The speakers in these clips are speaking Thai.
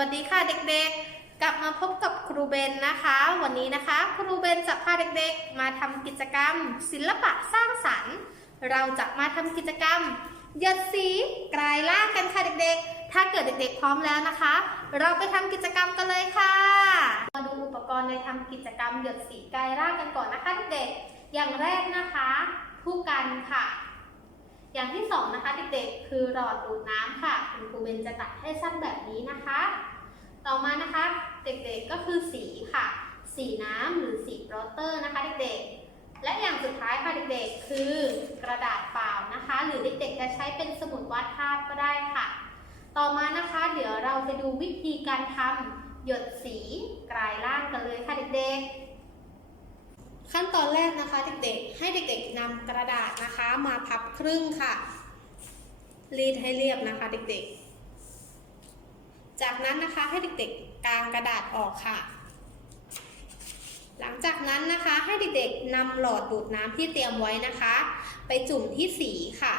วัสดีค่ะเด็กๆ กลับมาพบกับครูเบนนะคะ วันนี้นะคะ ครูเบนจะพาเด็กๆ มาทำกิจกรรม ศิลปะสร้างสรรค์ เราจะมาทำกิจกรรมหยดสีกลายร่างกันค่ะเด็กๆ ถ้าเกิดเด็กๆ พร้อมแล้วนะคะ เราไปทำกิจกรรมกันเลยค่ะ มาดูอุปกรณ์ในทำกิจกรรมหยดสีกลายร่างกันก่อนนะคะเด็กๆ อย่างแรกนะคะผู้กันค่ะ อย่างที่สองนะคะเด็กๆ คือหลอดดูดน้ำค่ะ คุณครูเบนจะตัดให้สั้นแบบนี้นะคะ ต่อมานะคะเด็กๆก็คือสีค่ะ สีน้ำหรือสีโปรเตอร์นะคะเด็กๆ และอย่างสุดท้ายค่ะเด็กๆ คือกระดาษเปล่านะคะ หรือเด็กๆจะใช้เป็นสมุดวาดภาพก็ได้ค่ะ ต่อมานะคะ เดี๋ยวเราไปดูวิธีการทำหยดสีกลายร่างกันเลยค่ะเด็กๆ ขั้นตอนแรกนะคะเด็กๆ ให้เด็กๆนำกระดาษนะคะมาพับครึ่งค่ะ รีดให้เรียบนะคะเด็กๆ จากนั้นนะคะให้เด็กๆกางกระดาษออกค่ะ หลังจากนั้นนะคะให้เด็กๆนำหลอดดูดน้ำที่เตรียมไว้นะคะ ไปจุ่มที่สีค่ะ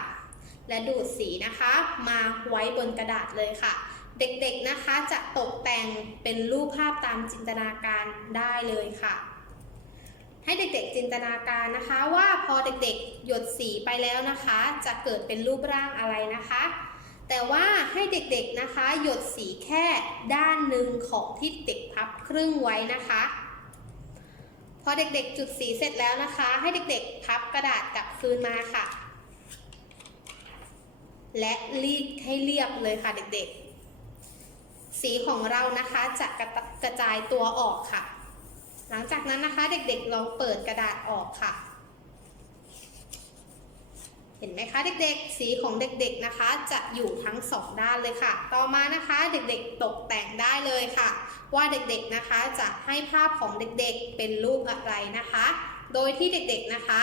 และดูดสีนะคะมาไว้บนกระดาษเลยค่ะ เด็กๆนะคะจะตกแต่งเป็นรูปภาพตามจินตนาการได้เลยค่ะ ให้เด็กๆจินตนาการนะคะว่าพอเด็กๆหยดสีไปแล้วนะคะ จะเกิดเป็นรูปร่างอะไรนะคะ แต่ว่าให้เด็กๆนะคะ หยดสีแค่ด้านหนึ่งของที่เด็กพับครึ่งไว้นะคะ พอเด็กๆจุดสีเสร็จแล้วนะคะ ให้เด็กๆพับกระดาษกลับคืนมาค่ะ และรีดให้เรียบเลยค่ะเด็กๆ สีของเรานะคะจะกระกระจายตัวออกค่ะ หลังจากนั้นนะคะเด็กๆลองเปิดกระดาษออกค่ะ เห็นไหมคะเด็กๆ สีของเด็กๆนะคะ จะอยู่ทั้งสองด้านเลยค่ะ ต่อมานะคะเด็กๆตกแต่งได้เลยค่ะ ว่าเด็กๆนะคะจะให้ภาพของเด็กๆเป็นรูปอะไรนะคะ โดยที่เด็กๆนะคะ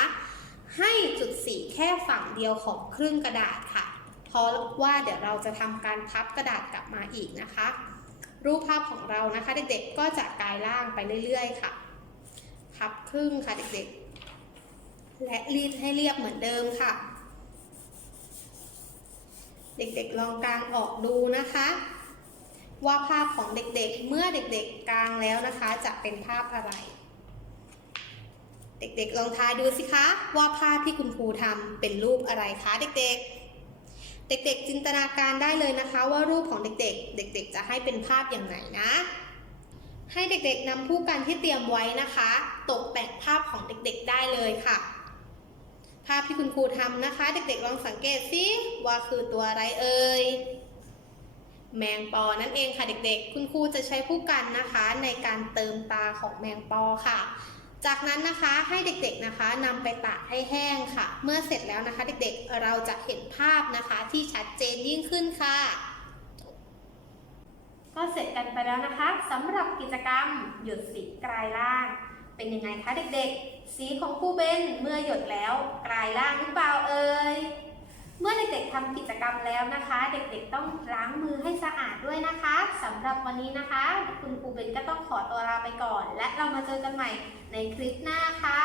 ให้จุดสีแค่ฝั่งเดียวของครึ่งกระดาษค่ะ เพราะว่าเดี๋ยวเราจะทำการพับกระดาษกลับมาอีกนะคะ รูปภาพของเรานะคะ เด็กๆก็จะกลายร่างไปเรื่อยๆ ค่ะพับครึ่งค่ะเด็กๆ และรีดให้เรียบเหมือนเดิมค่ะ เด็กๆลองกางออกดูนะคะ ว่าภาพของเด็กๆเมื่อเด็กๆกางแล้วนะคะ จะเป็นภาพอะไร เด็กๆลองทายดูสิคะ ว่าภาพที่คุณครูทำเป็นรูปอะไรคะเด็กๆ เด็กๆ จินตนาการได้เลยนะคะ ว่ารูปของเด็กๆ เด็ก ๆ จะให้เป็นภาพอย่างไหนนะ ให้เด็กๆนำผู้กันที่เตรียมไว้นะคะ ตกแต่งภาพของเด็กๆได้เลยค่ะ ภาพที่คุณครูทำนะคะ เด็กๆลองสังเกตสิว่าคือตัวอะไรเอ่ยแมงปอนั่นเองค่ะเด็กๆ คุณครูจะใช้ผู้กันนะคะ ในการเติมตาของแมงปอค่ะ จากนั้นนะคะให้เด็กๆนะคะนำไปตากให้แห้งค่ะ เมื่อเสร็จแล้วนะคะ เด็กๆเราจะเห็นภาพนะคะที่ชัดเจนยิ่งขึ้นค่ะ ก็เสร็จกันไปแล้วนะคะสำหรับกิจกรรมหยดสีกลายร่าง เป็นยังไงคะเด็กๆ สีของครูเบนเมื่อหยดแล้วกลายร่างหรือเปล่าเอ่ย ด็กๆทำกิจกรรมแล้วนะคะ เด็กๆต้องล้างมือให้สะอาดด้วยนะคะสำหรับวันนี้นะคะ คุณครูเบนก็ต้องขอตัวลาไปก่อน และเรามาเจอกันใหม่ในคลิปหน้าค่ะ